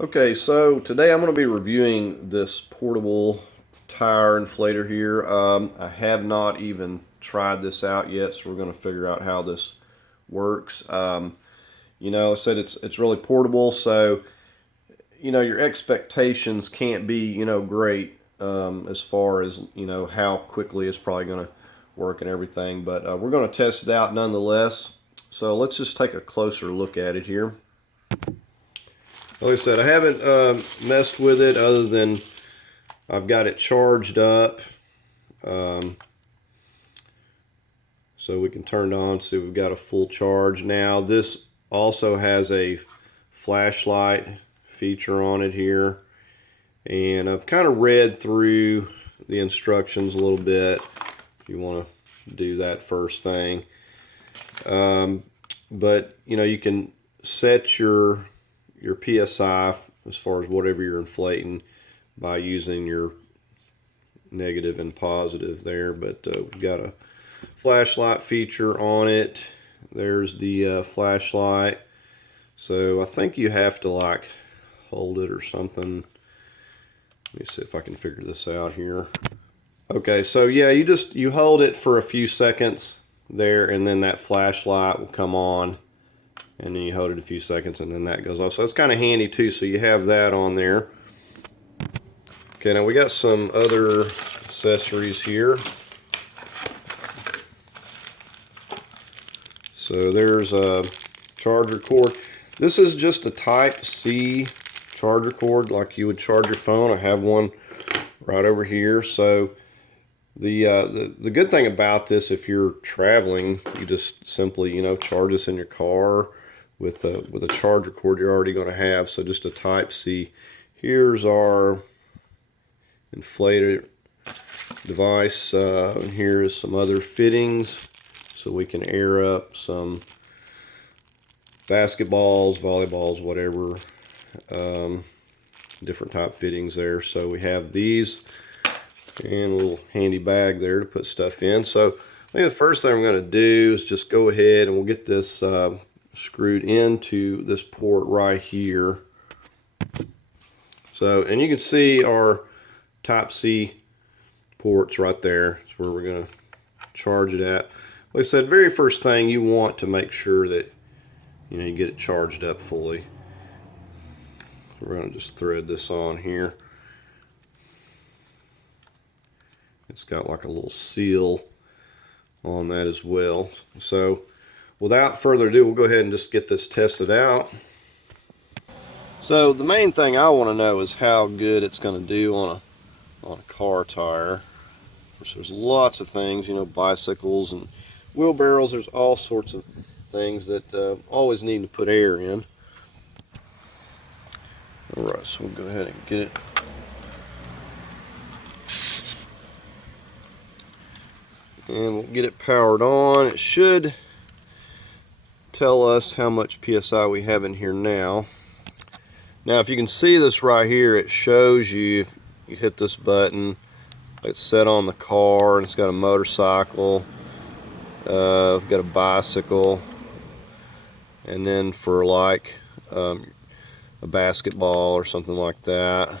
Okay, so today I'm going to be reviewing this portable tire inflator here. I have not even tried this out yet, so we're going to figure out how this works. I said it's really portable, so your expectations can't be great as far as how quickly it's probably going to work and everything. But we're going to test it out nonetheless. So let's just take a closer look at it here. Like I said, I haven't messed with it other than I've got it charged up. So we can turn it on, see we've got a full charge. Now this also has a flashlight feature on it here. And I've kind of read through the instructions a little bit if you want to do that first thing. But you can set your PSI as far as whatever you're inflating by using your negative and positive there. But we've got a flashlight feature on it. There's the flashlight. So I think you have to like hold it or something. Let me see if I can figure this out here. Okay, so yeah, you hold it for a few seconds there, and then that flashlight will come on. And then you hold it a few seconds and then that goes off. So it's kind of handy too, so you have that on there. Okay, now we got some other accessories here. So there's a charger cord. This is just a Type-C charger cord like you would charge your phone. I have one right over here. So the good thing about this, if you're traveling, you just simply charge this in your car with a charger cord you're already going to have. So just a Type-C. Here's our inflator device. And here is some other fittings so we can air up some basketballs, volleyballs, whatever, different type fittings there. So we have these and a little handy bag there to put stuff in. So I think the first thing I'm going to do is just go ahead and we'll get this screwed into this port right here. So, and you can see our Type-C ports right there. That's where we're going to charge it at. Like I said, very first thing, you want to make sure that you get it charged up fully. We're going to just thread this on here. It's got like a little seal on that as well. So without further ado, we'll go ahead and just get this tested out. So the main thing I want to know is how good it's going to do on a car tire. Of course, there's lots of things, bicycles and wheelbarrows. There's all sorts of things that always need to put air in. All right, so we'll go ahead and get it. And we'll get it powered on. It should tell us how much PSI we have in here now. Now, if you can see this right here, it shows you if you hit this button, it's set on the car, and it's got a motorcycle, got a bicycle, and then for like a basketball or something like that.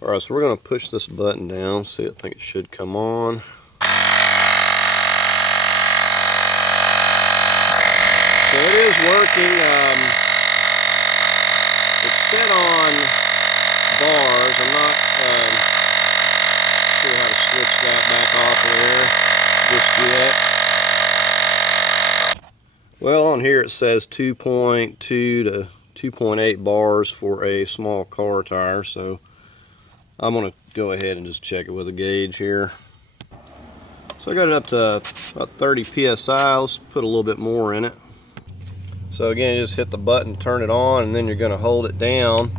Alright, so we're going to push this button down. See, I think it should come on. So it is working. It's set on bars. I'm not sure how to switch that back off there just yet. Well, on here it says 2.2 to 2.8 bars for a small car tire, so I'm going to go ahead and just check it with a gauge here. So I got it up to about 30 PSI. Let's put a little bit more in it. So again, you just hit the button, turn it on, and then you're going to hold it down.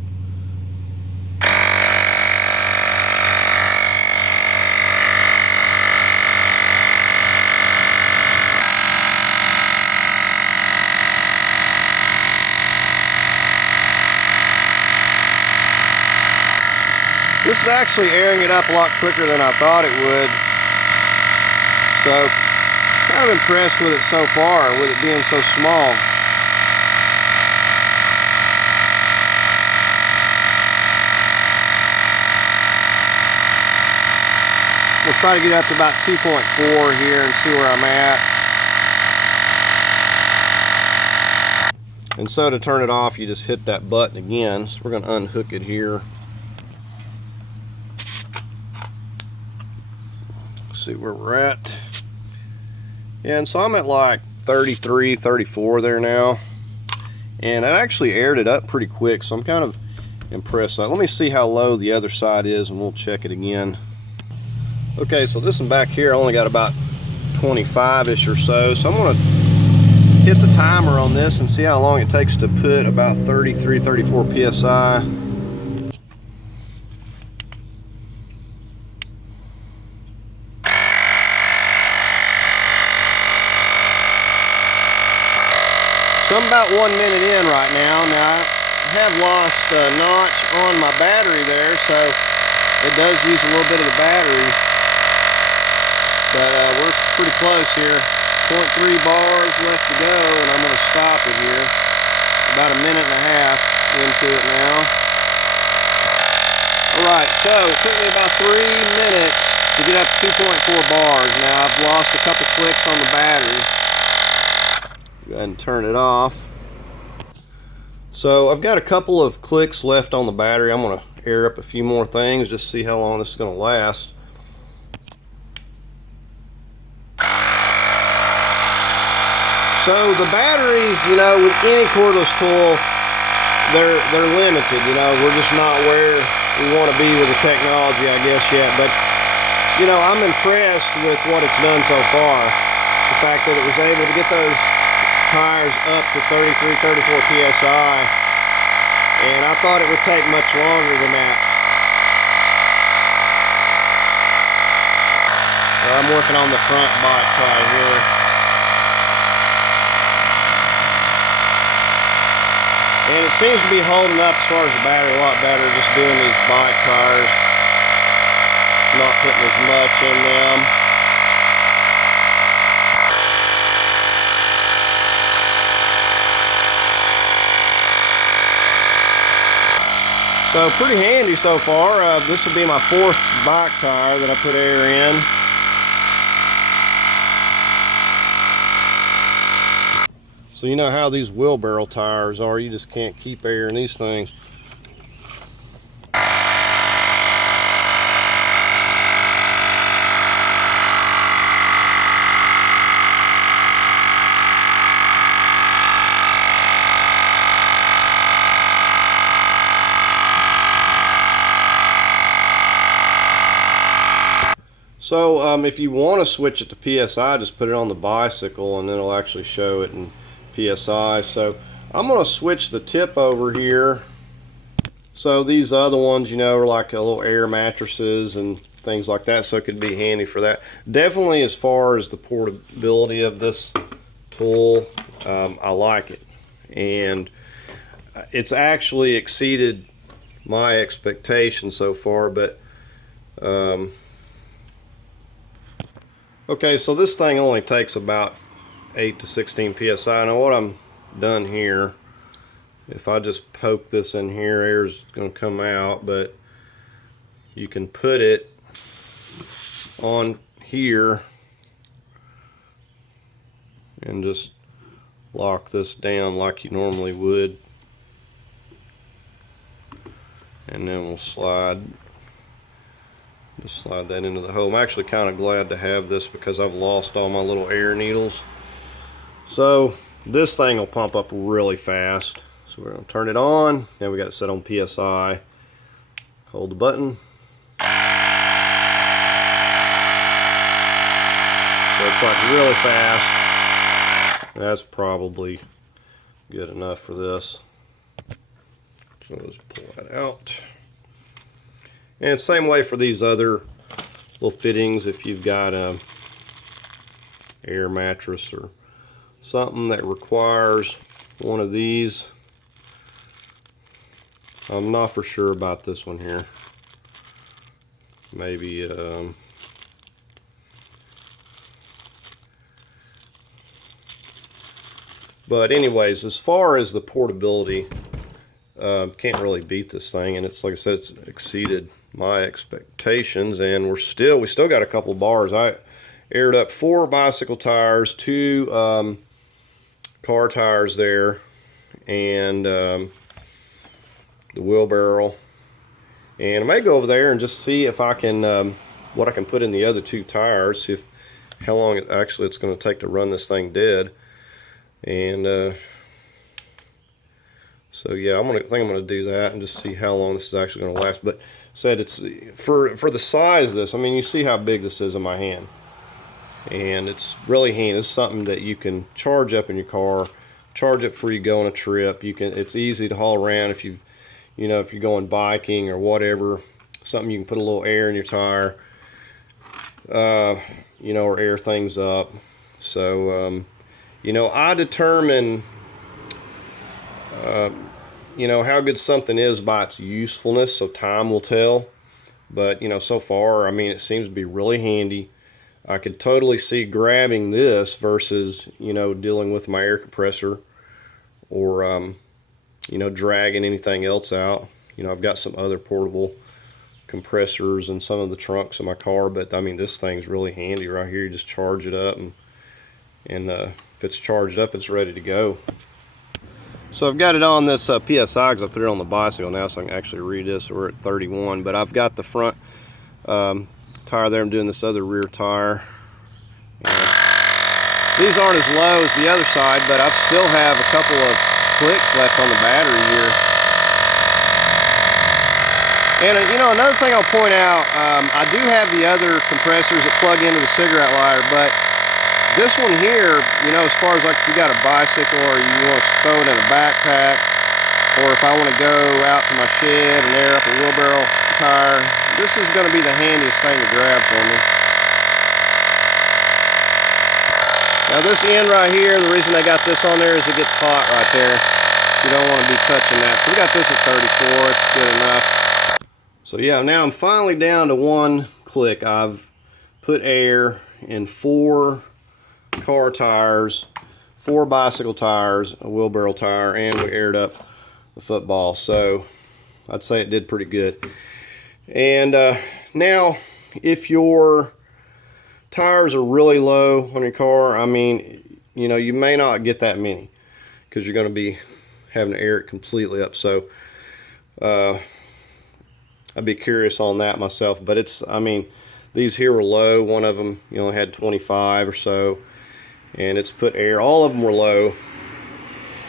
This is actually airing it up a lot quicker than I thought it would. So, kind of impressed with it so far, with it being so small. try to get up to about 2.4 here and see where I'm at. And so to turn it off, you just hit that button again. So we're going to unhook it here. See where we're at. Yeah, and so I'm at like 33, 34 there now. And I actually aired it up pretty quick, so I'm kind of impressed. Let me see how low the other side is and we'll check it again. Okay, so this one back here I only got about 25-ish or so. So I'm gonna hit the timer on this and see how long it takes to put about 33, 34 PSI. So I'm about 1 minute in right now. Now I have lost a notch on my battery there, so it does use a little bit of the battery. But we're pretty close here. 0.3 bars left to go, and I'm going to stop it here. About a minute and a half into it now. Alright, so it took me about 3 minutes to get up to 2.4 bars. Now I've lost a couple clicks on the battery. Go ahead and turn it off. So I've got a couple of clicks left on the battery. I'm going to air up a few more things just to see how long this is going to last. So the batteries, you know, with any cordless tool, they're limited. You know, we're just not where we want to be with the technology, I guess, yet. But you know, I'm impressed with what it's done so far. The fact that it was able to get those tires up to 33, 34 PSI, and I thought it would take much longer than that. Well, I'm working on the front bike tire here. And it seems to be holding up as far as the battery a lot better just doing these bike tires, not putting as much in them. So pretty handy so far. This will be my 4th bike tire that I put air in. So you know how these wheelbarrow tires are, you just can't keep air in these things. So if you want to switch it to PSI, just put it on the bicycle and then it'll actually show it in PSI. So I'm going to switch the tip over here. So these other ones, you know, are like a little air mattresses and things like that, so it could be handy for that. Definitely as far as the portability of this tool, I like it. And it's actually exceeded my expectations so far, but okay, so this thing only takes about 8 to 16 PSI. Now what I'm done here, if I just poke this in here, air's going to come out, but you can put it on here and just lock this down like you normally would, and then we'll just slide that into the hole. I'm actually kind of glad to have this because I've lost all my little air needles. So this thing will pump up really fast. So we're going to turn it on. Now we got it set on PSI. Hold the button. So it's like really fast. That's probably good enough for this. So let's pull that out. And same way for these other little fittings. If you've got a air mattress or something that requires one of these. I'm not for sure about this one here. Maybe but anyways, as far as the portability Can't really beat this thing, and it's like I said, it's exceeded my expectations, and we still got a couple bars. I aired up 4 bicycle tires, 2 car tires there, and the wheelbarrow. And I may go over there and just see if I can what I can put in the other 2 tires, see if how long it's going to take to run this thing dead. And so yeah, I think I'm going to do that and just see how long this is actually going to last. But said it's for the size of this. I mean, you see how big this is in my hand, and it's really handy. It's something that you can charge up in your car, charge it before you go on a trip. It's easy to haul around if if you're going biking or whatever. Something you can put a little air in your tire, or air things up. So I determine how good something is by its usefulness, so time will tell. But so far, I mean, it seems to be really handy. I could totally see grabbing this versus dealing with my air compressor or dragging anything else out. I've got some other portable compressors in some of the trunks of my car, but I mean, this thing's really handy right here. You just charge it up, and if it's charged up, it's ready to go. So I've got it on this PSI because I put it on the bicycle now, so I can actually read this. We're at 31, but I've got the front tire there. I'm doing this other rear tire. These aren't as low as the other side, but I still have a couple of clicks left on the battery here. And another thing I'll point out, I do have the other compressors that plug into the cigarette lighter, but this one here, as far as like if you got a bicycle or you want to throw it in a backpack, or if I want to go out to my shed and air up a wheelbarrow tire, this is going to be the handiest thing to grab for me. Now this end right here, the reason they got this on there is it gets hot right there. You don't want to be touching that. So we got this at 34, it's good enough. So yeah, now I'm finally down to 1 click. I've put air in 4 car tires, 4 bicycle tires, a wheelbarrow tire, and we aired up the football. So I'd say it did pretty good. And now if your tires are really low on your car, I mean, you may not get that many because you're going to be having to air it completely up. So I'd be curious on that myself. But I mean, these here were low. One of them had 25 or so, and it's put air. All of them were low,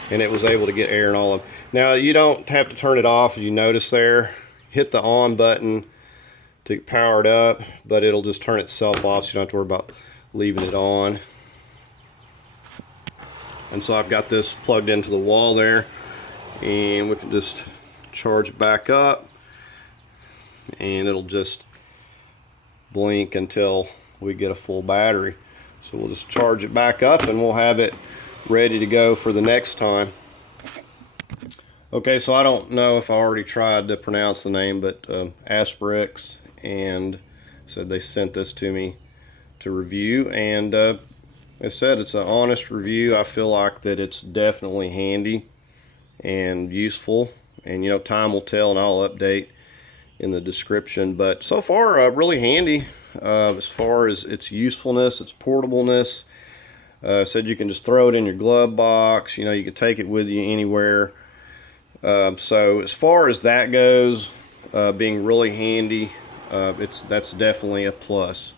and it was able to get air in all of them. Now you don't have to turn it off, as you notice there. Hit the on button to power it up, but it'll just turn itself off, so you don't have to worry about leaving it on. And so I've got this plugged into the wall there, and we can just charge it back up, and it'll just blink until we get a full battery. So we'll just charge it back up, and we'll have it ready to go for the next time. Okay, so I don't know if I already tried to pronounce the name, but Asperx, and said they sent this to me to review, and I said it's an honest review. I feel like that it's definitely handy and useful, and time will tell, and I'll update in the description. But so far really handy as far as its usefulness, its portableness. Said you can just throw it in your glove box, you can take it with you anywhere. So as far as that goes, being really handy, that's definitely a plus.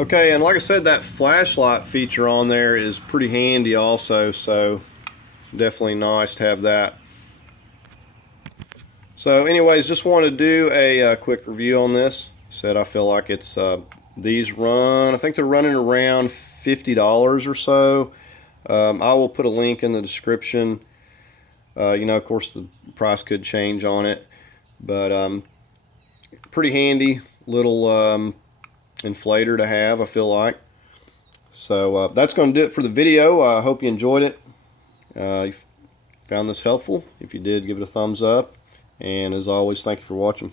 Okay, and like I said, that flashlight feature on there is pretty handy also, so definitely nice to have that. So anyways, just want to do a quick review on this. Said I feel like it's these run, I think they're running around $50 or so. I will put a link in the description. Of course the price could change on it, but pretty handy little inflator to have, I feel like. So that's going to do it for the video. I hope you enjoyed it. If you found this helpful, if you did, give it a thumbs up, and as always, thank you for watching.